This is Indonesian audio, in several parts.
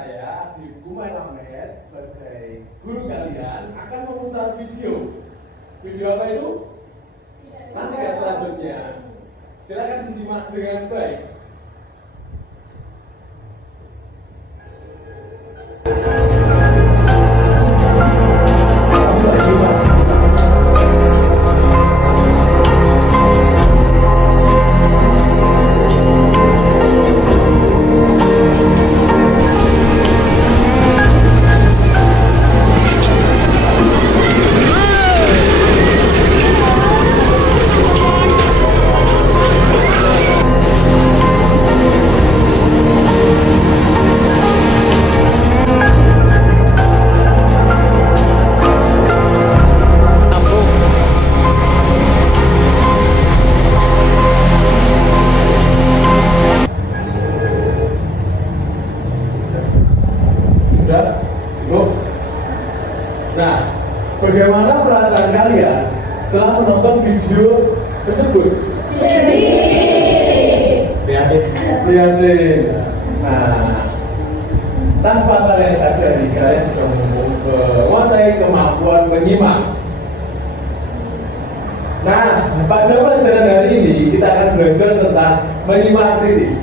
saya di Kumail Ahmed sebagai guru kalian akan memutar video. Video apa itu? Nanti ya selanjutnya. Silakan disimak dengan baik. Nah, bagaimana perasaan kalian setelah menonton video tersebut? Prihatin. Nah, tanpa kalian sadari, kalian sudah menguasai kemampuan menyimak. Nah, pada pelajaran hari ini kita akan belajar tentang menyimak kritis.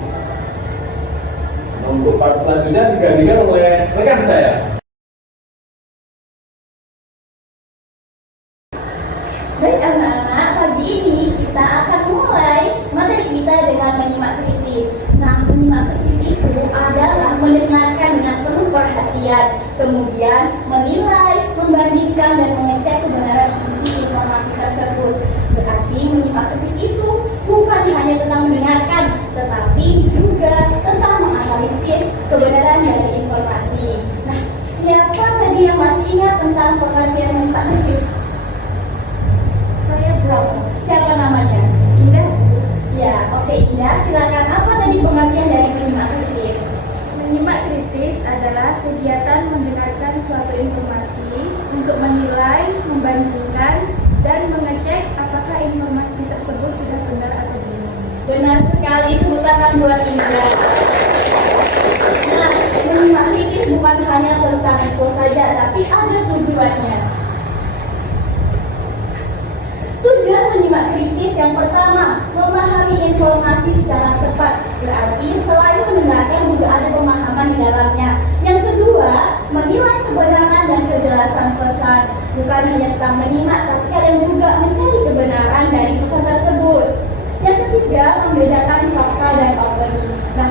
Untuk part selanjutnya digantikan oleh rekan saya. Baik anak-anak, pagi ini kita akan mulai materi kita dengan menyimak kritis. Nah, menyimak kritis itu adalah mendengarkan dengan penuh perhatian, kemudian menilai, membandingkan, dan mengecek kebenaran isi informasi tersebut. Berarti menyimak kritis itu bukan hanya tentang mendengarkan, tetapi juga tentang menganalisis kebenaran dari informasi. Nah, siapa tadi yang masih ingat tentang pengertian menyimak kritis? Siapa namanya? Indah? Ya, oke Indah, silakan. Apa tadi pengertian dari menyimak kritis? Menyimak kritis adalah kegiatan mendengarkan suatu informasi untuk menilai, membandingkan, dan mengecek apakah informasi tersebut sudah benar atau belum. Benar sekali, tepuk tangan buat Indah. Nah, menyimak kritis bukan hanya tentang itu saja, tapi ada tujuannya. Tujuan menyimak kritis yang pertama, memahami informasi secara tepat. Berarti selain mendengarkan juga ada pemahaman di dalamnya. Yang kedua, menilai kebenaran dan kejelasan pesan. Bukan hanya tentang menyimak, tapi kalian juga mencari kebenaran dari pesan tersebut. Yang ketiga, membedakan fakta dan opini. Nah,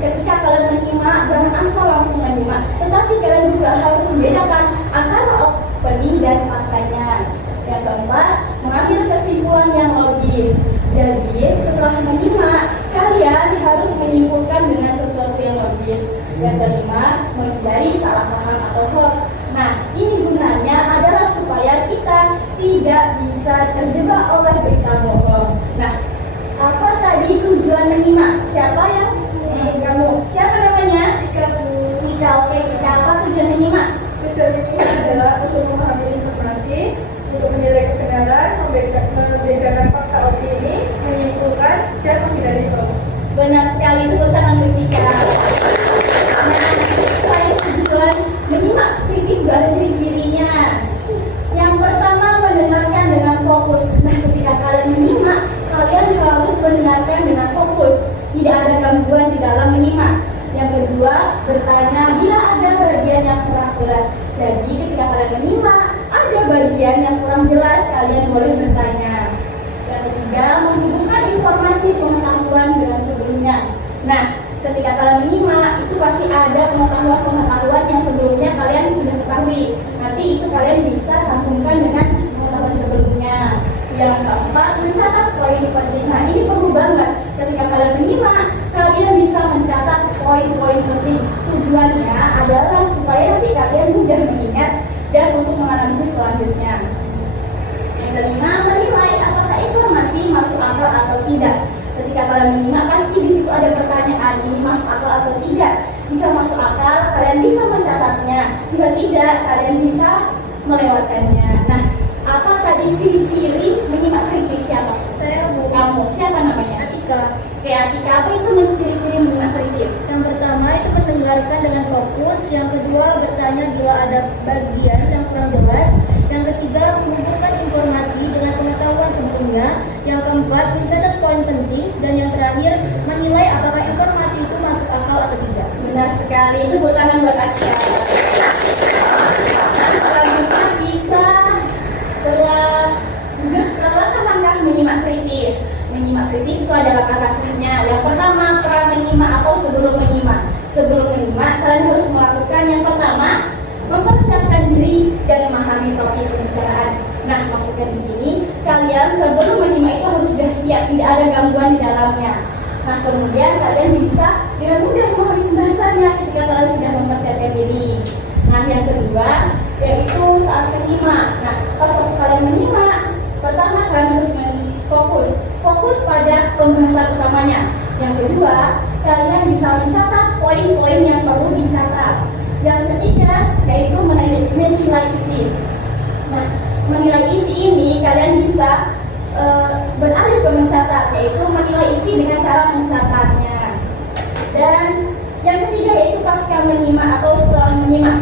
ketika kalian menyimak, jangan asal langsung menyimak, tetapi kalian juga harus membedakan antara opini dan faktanya. Yang keempat, mengambil kesimpulan yang logis. Jadi, setelah menyimak, kalian harus menyimpulkan dengan sesuatu yang logis. Yang kelima, menghindari salah paham atau hoax. Nah, ini gunanya adalah supaya kita tidak bisa terjebak oleh berita bohong. Nah, apa tadi tujuan menyimak? Siapa yang? Kamu. Siapa namanya? Cika. Oke, Cika. Apa tujuan menyimak? Tujuan menyimak adalah untuk memahami informasi, untuk menilai kebenaran, membedakan fakta opini, menyimpulkan, dan menghindari hoax. Benar sekali, tepuk tangan untuk Cika. Nah, selain tujuan menyimak kritis juga ada ciri-cirinya. Yang pertama, mendengarkan dengan fokus. Nah, ketika kalian menyimak, kalian harus mendengarkan dengan fokus. Tidak ada gangguan di dalam menyimak. Yang kedua, bertanya bila ada bagian yang kurang jelas. Jadi, ketika kalian menyimak, ada bagian yang kurang jelas, kalian boleh bertanya. Yang ketiga, menghubungkan informasi pengetahuan dengan sebelumnya. Nah, ketika kalian menyimak, itu pasti ada pengetahuan yang sebelumnya kalian sudah ketahui. Nanti itu kalian bisa sambungkan dengan pengetahuan sebelumnya. Yang keempat, mencatat poin penting. Nah, ini perlu banget. Ketika kalian menyimak, kalian bisa mencatat poin-poin penting. Tujuannya adalah supaya nanti kalian mudah mengingat dan untuk menganalisis selanjutnya. Yang kelima, menilai apakah informasi masuk akal atau tidak. Ketika kalian menyimak, pasti di situ ada pertanyaan, ini masuk akal atau tidak. Jika masuk akal, kalian bisa mencatatnya. Jika tidak, kalian bisa melewatkannya. Nah, apa tadi ciri-ciri menyimak kritis siapa? Saya Bu. Kamu. Siapa namanya? Atika. Oke, Atika, apa itu ciri-ciri menyimak kritis? Yang pertama itu mendengarkan dengan fokus, yang kedua bertanya bila ada bagian yang kurang jelas, yang ketiga mengumpulkan informasi dengan pengetahuan sebelumnya, yang keempat mencatat poin penting, dan yang terakhir menilai apakah informasi itu masuk akal atau tidak. Benar sekali, itu tepuk tangan buat Atika. Selanjutnya kita telah langkah menyimak kritis. Menyimak kritis itu ada langkah-langkahnya. Yang pertama, pra menyimak atau sebelum menyimak. Sebelum menyimak, kalian harus melakukan yang pertama, mempersiapkan diri dan memahami topik pembicaraan. Nah, maksudnya di sini, kalian sebelum menyimak itu harus sudah siap, tidak ada gangguan di dalamnya. Nah, kemudian kalian bisa dengan mudah memahami pembahasannya ketika kalian sudah mempersiapkan diri. Nah, yang kedua, yaitu saat menyimak. Nah, pas waktu kalian menyimak, pertama kalian harus fokus pada pembahasan utamanya. Yang kedua, kalian bisa mencatat poin-poin yang perlu dicatat. Yang ketiga, yaitu menilai isi. Nah, menilai isi ini kalian bisa beralih ke mencatat, yaitu menilai isi dengan cara mencatatnya. Dan yang ketiga yaitu pasca menyimak atau setelah menyimak.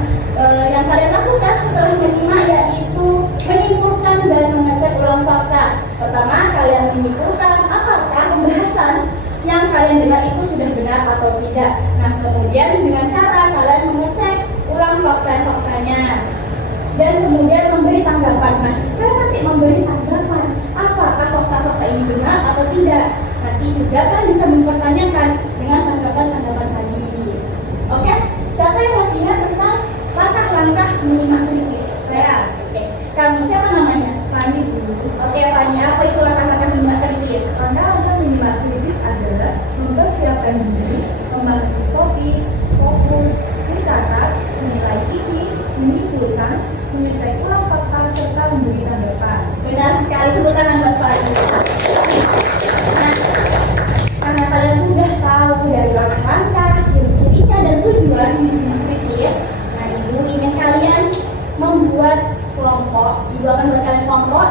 Yang kalian lakukan setelah menyimak yaitu menyimpulkan dan mengecek ulang fakta. Pertama, kalian menyimpulkan apakah pembahasan yang kalian dengar itu sudah benar atau tidak. Nah, kemudian dengan cara kalian mengecek ulang fakta-faktanya dan kemudian memberi tanggapan. Nah, kalian nanti memberi tanggapan apakah fakta-fakta ini benar atau tidak. Nanti juga kalian bisa mempertanyakan dengan tanggapan-tanggapan tadi. Oke, siapa yang masih ingat tentang langkah-langkah menyimak kritis? Saya. Oke, kamu siapa namanya? Fani dulu. Oke, Fani, apa itu langkah-langkah menyimak kritis? Langkah-langkah menyimak kritis adalah mempersiapkan diri, memahami topik, fokus, mencatat, menilai isi, menyimpulkan, mengecek ulang fakta, serta memberi tanggapan. Benar sekali, tepuk tangan buat Fani. Nah, karena kalian sudah tahu dari langkah-langkah, ciri-cirinya dan tujuan menyimak kritis, nah Ibu ingin kalian membuat kelompok. Ibu akan buat kalian kelompok.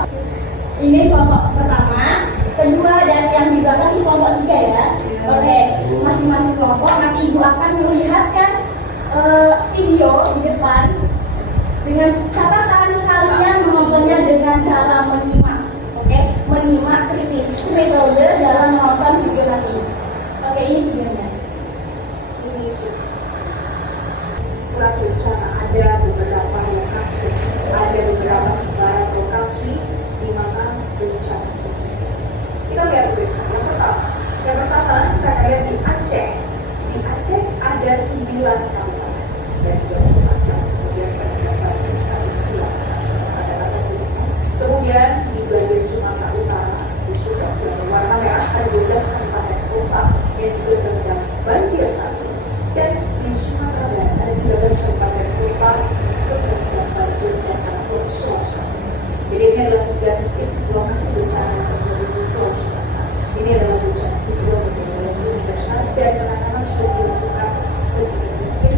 Ini kelompok pertama, kedua, dan yang di belakang di kelompok 3 ya. Oke, masing-masing kelompok nanti Ibu akan melihatkan video di depan dengan catatan kalian menontonnya dengan cara menyimak. Oke, menyimak kritis. Itu metode dalam menonton video nanti. Oke, ini videonya. Ini surat rencana ada beberapa lokasi, ada beberapa sebaran lokasi di mana bencana. Kita lihat bersama yang pertama kita lihat di Aceh. Di Aceh ada 9 kabupaten dan juga merupakan kemudian terdapat sisa di kemudian di bagian Sumatera Utara di sudah berwarna merah ada 12 kabupaten kota yang juga terendam banjir saat ini. Dan di Sumatera Barat ada 13 kabupaten kota yang terendam banjir dan tanah longsor. Jadi ini adalah 3 titik lokasi bencana yang terjadi di Pulau Sumatera. Ini adalah bencana kedua bencana yang belum besar dan penanganan sudah dilakukan sedikit mungkin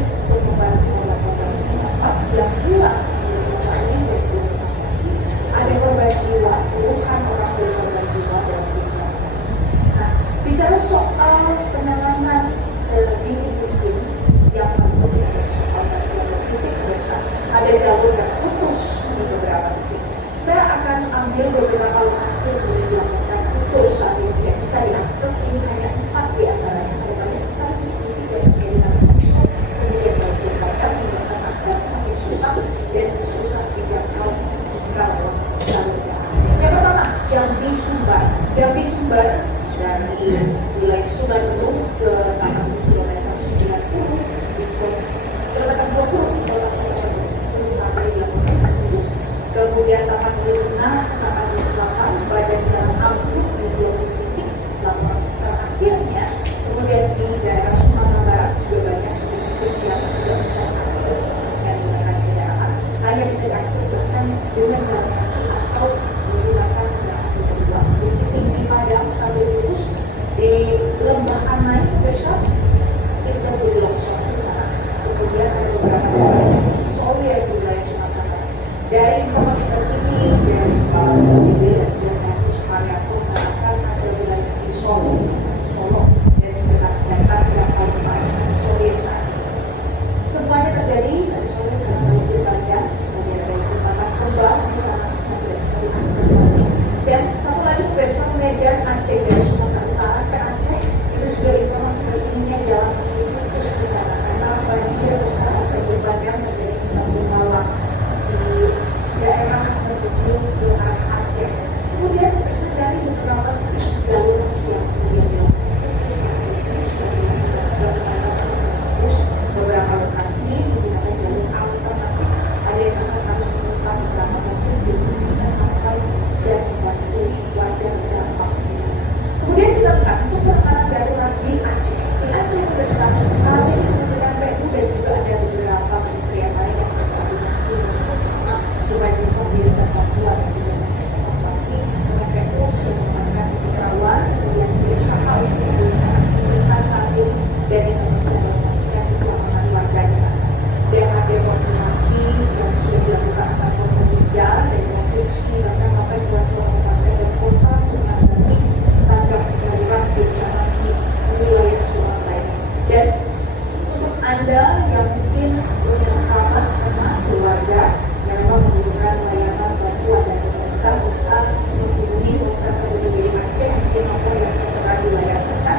yang mungkin punya kerabat, teman, keluarga yang memang membutuhkan layanan bantuan dan pemerintah bisa menghubungi WhatsApp Peduli Aceh di nomor yang tertera di layar kaca,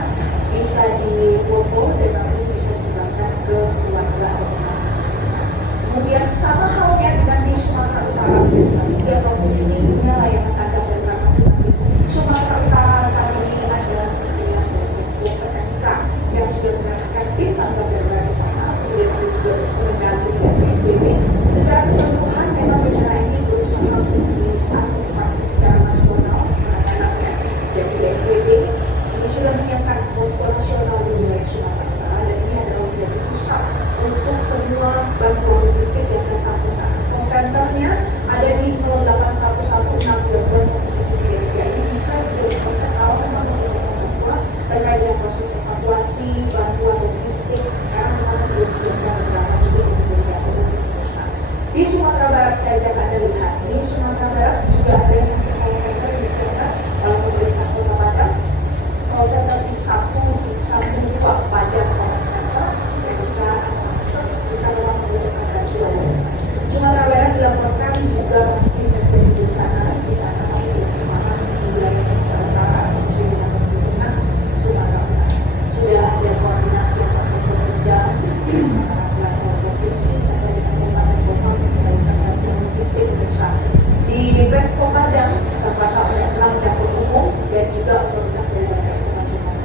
bisa difoto dan nanti bisa disebarkan ke keluarga atau teman. Kemudian sama halnya dengan di Sumatera Utara, biasa setiap provinsi punya layanan adat darurat masing-masing. Sumatera Utara saat ini ada yang berbentuk PMK yang sudah menerapkan tim tanggap darurat di sana, kemudian juga menggabung dengan BNPB. Secara keseluruhan memang bencana ini berusaha untuk diantisipasi secara nasional penanganannya, dan BNPB ini sudah menyiapkan posko nasional di wilayah Sumatera Utara, dan ini adalah menjadi pusat untuk semua bantuan logistik yang datang ke sana. Call centernya ada di 081161121733. Ini bisa dilakukan kalau memang membutuhkan bantuan terkait dengan proses evakuasi, bantuan logistik, karena di sana sudah disiapkan beberapa titik untuk memberikan pemeriksaan. Di Sumatera Barat saya ajak Anda lihat, di Sumatera Barat juga ada satu call center disiapkan oleh pemerintah Kota Padang. Call center di 112 Padang Call Center yang bisa akses jika memang membutuhkan bantuan. Sumatera Barat dilaporkan juga masih terjadi bencana di sana, tapi tidak semangat di wilayah Sumatera Utara, khususnya dengan perhubungan Sumatera Utara. Sudah ada koordinasi antar pemerintah antara provinsi sampai dengan kabupaten kota untuk melakukan bantuan logistik besar. Di Pemkot Padang terdapat oleh dapur umum dan juga otoritas dari Badan Penanggulangan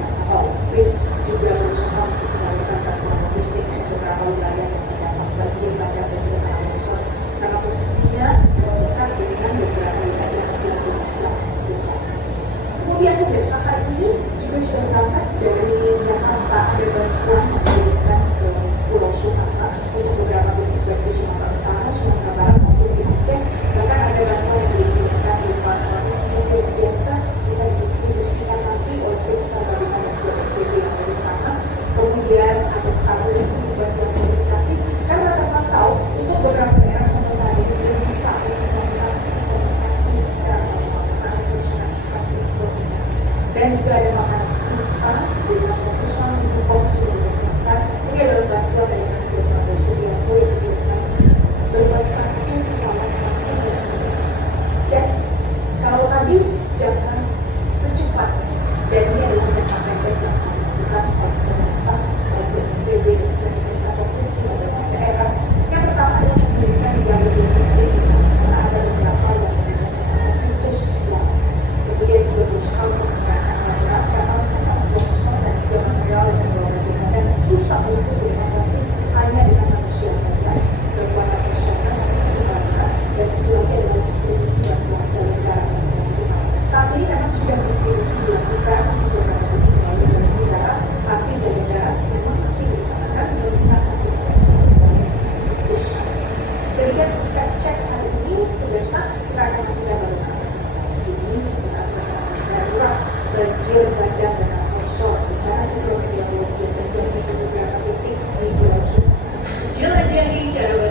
Bencana juga berusaha untuk melakukan bantuan logistik di beberapa wilayah yang terdampak banjir pada banjir tanah longsor, karena posisinya dekat dengan beberapa wilayah yang terdampak bencana. Kemudian pemirsa hari ini juga sudah berangkat dari Jakarta ada bantuan yang diberikan ke Pulau Sumatera untuk beberapa titik baik di Sumatera Utara, Sumatera Barat maupun di Aceh. Bahkan ada bantuan yang diberikan di pasar yang biasa bisa didistribusikan nanti oleh tim Sabaritan dan juga BPD yang ada di sana. Kemudian ada stabilitas untuk bantuan komunikasi, karena terpantau untuk beberapa daerah sampai saat ini belum bisa melakukan komunikasi secara normal karena ada komunikasi belum bisa. Dan juga ada makanan instan dengan fokusan untuk konsumsi masyarakat. Ini adalah bantuan dari Presiden Prabowo Subianto yang diberikan bersatu sama pakai bersama. Dan kalau tadi jangan secepat, dan ini adalah jangka pendek yang dilakukan oleh pemerintah, BNPB dan pemerintah provinsi dan daerah. Yang pertama adalah memberikan jalur logistik di sana, karena ada beberapa yang putus jalan. Kemudian juga berusaha untuk menggunakan darurat karena memang longsor dan juga material yang dibawa jembatan dan susah untuk dievakuasi hanya dengan manusia saja. Kekuatan masyarakat dan satu lagi adalah distribusi bantuan jalur darat dan sebagainya. Saat ini memang sudah distribusi dilakukan untuk beberapa titik melalui jalur darat, tapi jalur darat memang masih diusahakan melihat masih putus. Kemudian kita cek hari ini pemirsa, kita akan melihat bagaimana ini sebenarnya darurat banjir bandang dan longsor. Bencana hidrometeorologi yang terjadi di beberapa titik di Pulau Sumatera. Jadi Jawa.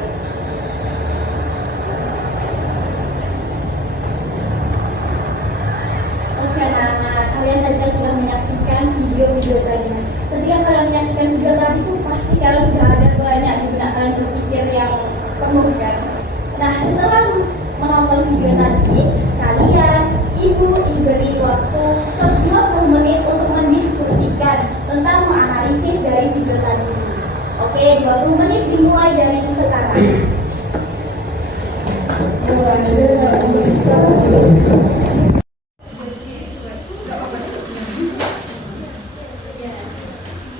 Oke anak-anak, kalian tadi sudah menyaksikan video tadi. Ketika kalian menyaksikan video tadi itu pasti kalian sudah ada banyak di benak kalian berpikir yang penuh kan. Nah setelah menonton video tadi, kalian ibu diberi waktu 20 menit untuk mendiskusikan tentang menganalisis dari video tadi. Oke, 20 menit dimulai dari sekarang.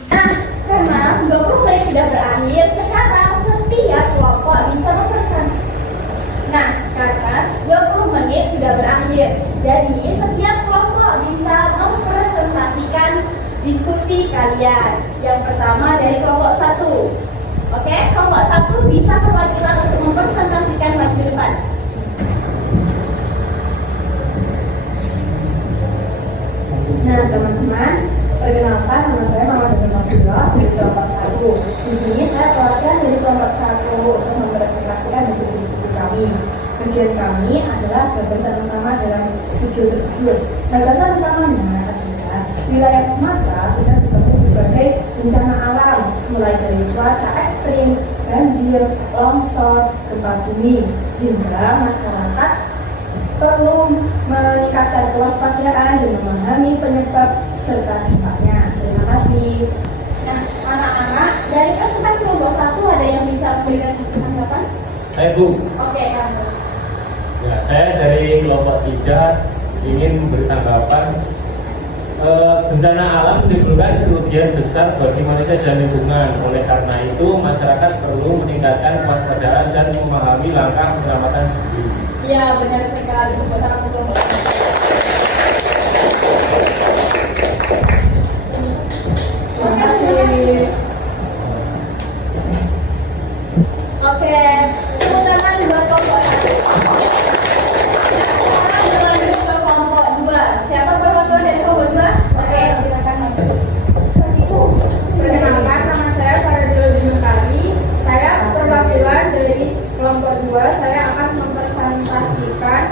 Nah, karena 20 menit sudah berakhir, sekarang setiap kelompok bisa mempersembahkan. Nah, sekarang 20 menit sudah berakhir. Jadi, setiap kelompok bisa mempresentasikan diskusi kalian. Yang pertama dari kelompok 1. Oke, kelompok 1 bisa perwakilan untuk mempresentasikan maju ke depan. Nah, teman-teman, perkenalkan nama saya Mama Dede Mafira dari kelompok 1. Di sini saya perwakilan dari kelompok 1 untuk mempresentasikan hasil diskusi kami. Bagian kami adalah gagasan utama dalam video tersebut. Gagasan utamanya adalah wilayah Sumatera sedang ditemui berbagai bencana alam, mulai dari cuaca ekstrem, ekstrim, banjir, longsor, gempa bumi, hingga masyarakat perlu meningkatkan kewaspadaan dan memahami penyebab serta dampaknya. Terima kasih. Nah, anak-anak, dari presentasi kelompok 1 ada yang bisa memberikan tanggapan? Saya Bu. Oke, kamu. Ya, saya dari kelompok 3 ingin memberi tanggapan. Bencana alam menimbulkan kerugian besar bagi manusia dan lingkungan. Oleh karena itu, masyarakat perlu meningkatkan kewaspadaan dan memahami langkah penyelamatan diri. Iya, benar sekali. Tepuk tangan untuk kelompok 1. Terima kasih. Oke, tepuk tangan buat kelompok 1. Sekarang menuju ke kelompok 2. Siapa perwakilan dari kelompok 2? Oke, silakan. Perkenalkan, nama saya Faridul Bimekari. Saya perwakilan dari kelompok 2. Saya akan mempresentasikan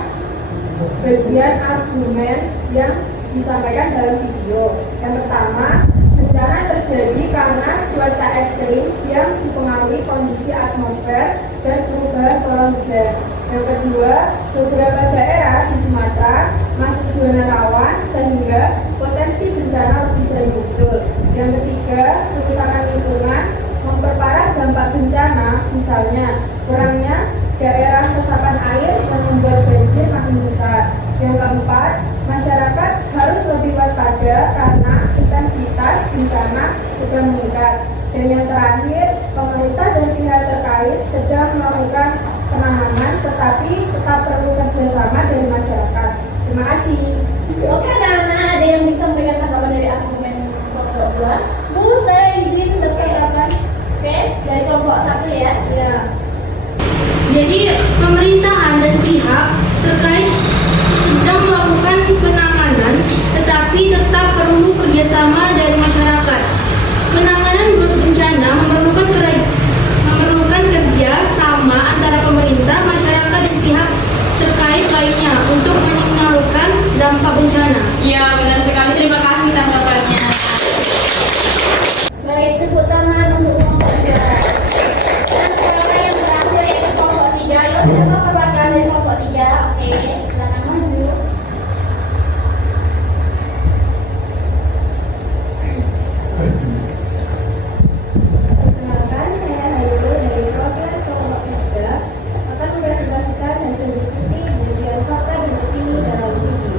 bagian argumen yang disampaikan dalam video. Yang pertama, bencana terjadi karena cuaca ekstrim yang dipengaruhi kondisi atmosfer dan perubahan pola hujan. Yang kedua, beberapa daerah di Sumatera masuk zona rawan sehingga potensi bencana lebih sering muncul. Yang ketiga, kerusakan lingkungan memperparah dampak bencana, misalnya kurangnya daerah resapan air yang membuat banjir makin besar. Yang keempat, masyarakat harus lebih waspada karena intensitas bencana sedang meningkat. Dan yang terakhir, pemerintah dan pihak terkait sedang melakukan penanganan, tetapi tetap perlu kerjasama dari masyarakat. Terima kasih. Oke, anak-anak, ada yang bisa memberikan tanggapan dari argumen kelompok 2? Bu, saya izin bertanggapan. Oke, dari kelompok 1 ya. Ya. Jadi pemerintahan dan pihak terkait sedang melakukan penanganan, tetapi tetap perlu kerjasama dari masyarakat. Penanganan bencana memerlukan kerja sama antara pemerintah, masyarakat, dan pihak terkait lainnya untuk minimalkan dampak bencana. Iya, benar sekali. Terima kasih tanggapannya. Baik, tepuk tangan untuk kelompok 2. Dan sekarang yang terakhir yaitu kelompok 3. Ayo, siapa perwakilan dari kelompok 3? Oke, silakan maju. Perkenalkan, saya Hairul dari perwakilan kelompok 3 akan mempresentasikan hasil diskusi kajian fakta dan opini dalam video.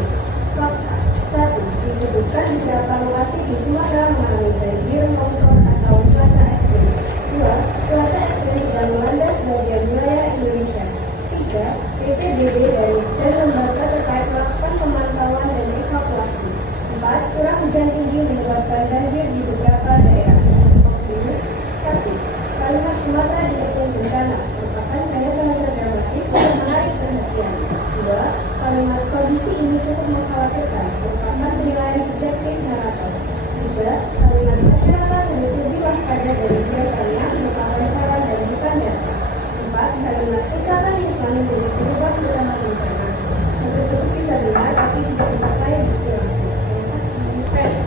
Fakta 1. Disebutkan beberapa lokasi di Sumatera mengalami banjir, longsor, atau cuaca ekstrim. 2. Cuaca ekstrim sedang melanda sebagian wilayah Indonesia. 3. BPBD dan lembaga terkait melakukan pemantauan dan evakuasi. 4. Curah hujan tinggi menyebabkan banjir di beberapa daerah. 1. Kalimat Sumatera didukung bencana merupakan gaya bahasa dramatis untuk menarik perhatian. 2. Kalimat kondisi ini cukup mengkhawatirkan merupakan penilaian subjektif narator. 3. Kalimat masyarakat harus lebih waspada dari biasanya merupakan saran dan bukan data. 4. Kalimat usaha lingkungan menjadi penyebab utama bencana. Hal tersebut bisa benar tapi tidak disertai bukti langsung. Terima kasih.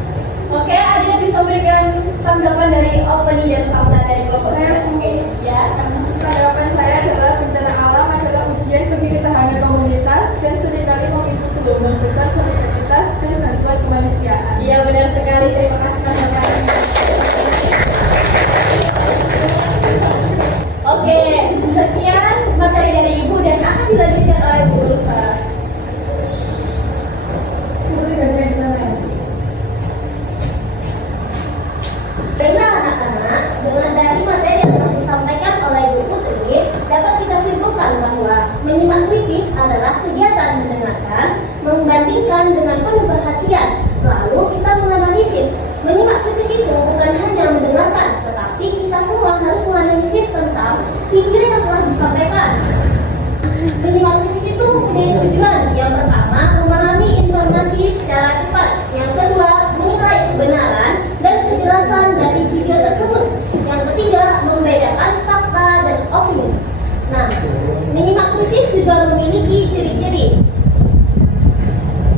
Oke, ada yang bisa memberikan tanggapan dari opini dan fakta dari kelompok 3? Oke, ya. Tanggapan saya adalah bencana alam adalah ujian bagi ketahanan komunitas dan seringkali memicu gelombang besar solidaritas dan bantuan kemanusiaan. Iya, benar sekali. Terima kasih tanggapannya. Oke, sekian materi dari Ibu dan akan dilanjutkan oleh Bu Ulfa. Baiklah anak-anak, dengan dari materi yang telah disampaikan oleh Bu Putri, dapat kita simpulkan bahwa menyimak kritis adalah kegiatan mendengarkan, membandingkan dengan penuh perhatian, lalu kita menganalisis. Menyimak kritis itu bukan hanya mendengarkan, tetapi kita semua harus menganalisis tentang video yang telah disampaikan. Menyimak kritis itu mempunyai tujuan. Yang pertama, memahami informasi secara cepat. Yang kedua, menilai kebenaran dan kejelasan dari video tersebut. Yang ketiga, membedakan fakta dan opini. Nah, menyimak kritis juga memiliki ciri-ciri.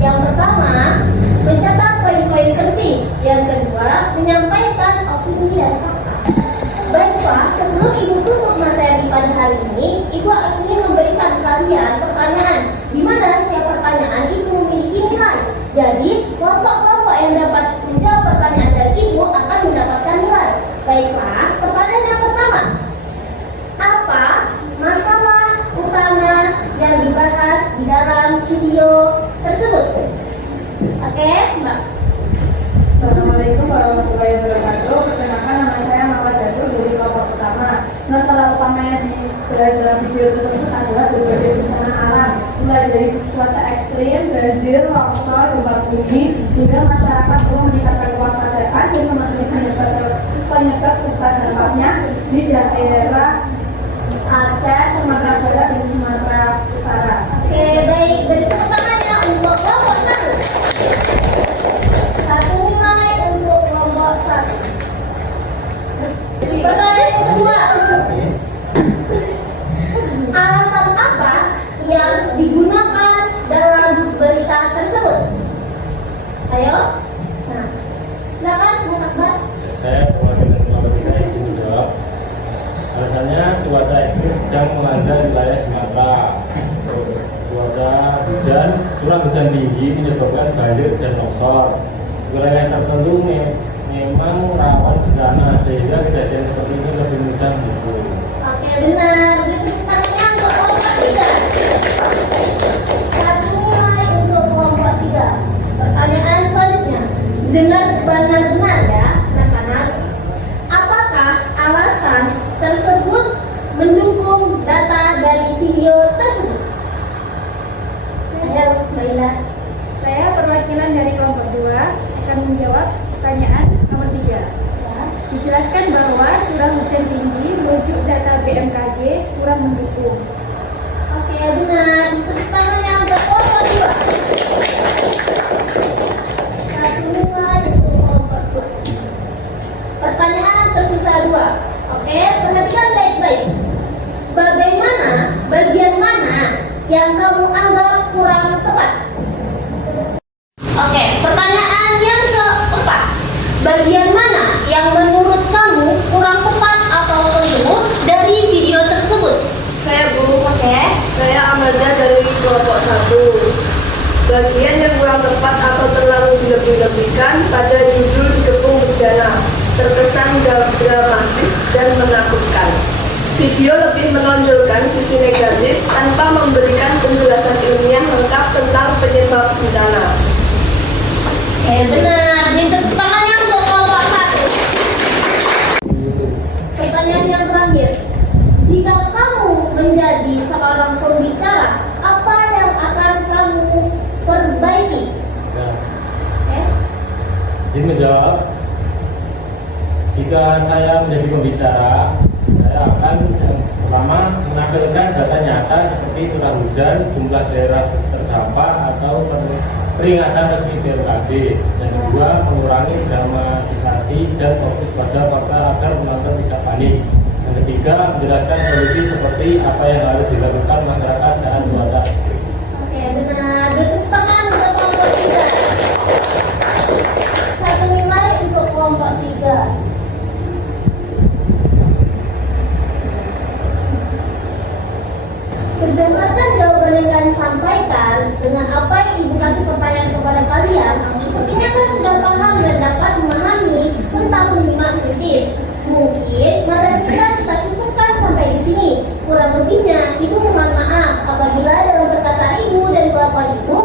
Yang pertama, mencatat poin-poin penting. Yang kedua, menyampaikan opini dan fakta. Baiklah, sebelum Ibu tutup materi pada hari ini, Ibu ingin memberikan kalian pertanyaan, di mana setiap pertanyaan itu memiliki nilai. Jadi, kelompok-kelompok yang dapat menjawab pertanyaan dari Ibu akan mendapatkan nilai. Baiklah, pertanyaan yang pertama. Apa masalah utama yang dibahas di dalam video tersebut? Oke, Mbak. Assalamualaikum warahmatullahi wabarakatuh. Perkenalkan, nama saya Mawar Datul dari kelompok pertama. Masalah utama yang dibahas dalam video tersebut adalah berbagai bencana alam, mulai dari cuaca ekstrim, banjir, longsor, gempa bumi, hingga masyarakat perlu meningkatkan kewaspadaan dan memastikan penyebab serta dampaknya di daerah Aceh, Sumatera Barat, dan Sumatera Utara. Oke, baik. Beri tepuk tangannya untuk kelompok 1. Satu nilai untuk kelompok 1. Pertanyaan yang kedua. Alasan apa yang digunakan dalam berita tersebut? Ayo. Nah, silakan Mas Akbar. Saya mewakili kelompok 3 izin menjawab. Alasannya cuaca ekstrim sedang melanda wilayah Sumatera. Terus cuaca hujan, curah hujan tinggi menyebabkan banjir dan longsor. Wilayah tertentu memang rawan bencana sehingga kejadian seperti ini lebih mudah muncul. Oke, benar. Pertanyaannya untuk kelompok 3. Satu nilai untuk kelompok 3. Pertanyaan selanjutnya. Dengar benar-benar ya, anak-anak. Apakah alasan tersebut mendukung data dari video tersebut? Ayo, Mbak Indah. Saya perwakilan dari kelompok 2 akan menjawab pertanyaan nomor 3. Ya. Dijelaskan bahwa curah hujan tinggi merujuk data BMKG kurang mendukung. Oke, benar. Tepuk tangannya untuk kelompok 2. Satu nilai untuk kelompok 2. Pertanyaan tersisa 2. Oke, perhatikan baik-baik. Bagian mana yang kamu anggap kurang tepat? Oke, pertanyaan yang keempat. Bagian mana yang menurut kamu kurang tepat atau keliru dari video tersebut? Saya Bu, Oke. saya Amanda dari kelompok 1. Bagian yang kurang tepat atau terlalu dilebih-lebihkan pada judul Dikepung Bencana terkesan dramatis dan menakutkan. Video lebih menonjolkan sisi negatif tanpa memberikan penjelasan ilmiah lengkap tentang penyebab bencana. Benar. Jadi tepuk tangannya untuk kelompok 1. Pertanyaan yang terakhir. Jika kamu menjadi seorang pembicara, apa yang akan kamu perbaiki? Nah, Oke. izin menjawab. Jika saya menjadi pembicara, saya akan yang pertama menampilkan data nyata seperti curah hujan, jumlah daerah terdampak atau peringatan resmi BMKG. Yang kedua, mengurangi dramatisasi dan fokus pada fakta agar penonton tidak panik. Yang ketiga, menjelaskan solusi seperti apa yang harus dilakukan masyarakat saat cuaca ekstrim. Oke, benar. Tepuk tangan untuk kelompok 3. Satu nilai untuk kelompok 3. Berdasarkan jawaban yang kalian sampaikan, dengan apa yang Ibu kasih pertanyaan kepada kalian, sepertinya kalian sudah paham dan dapat memahami tentang menyimak kritis. Mungkin materi kita cukupkan sampai di sini. Kurang lebihnya, Ibu mohon maaf apabila dalam perkataan Ibu dan kelakuan Ibu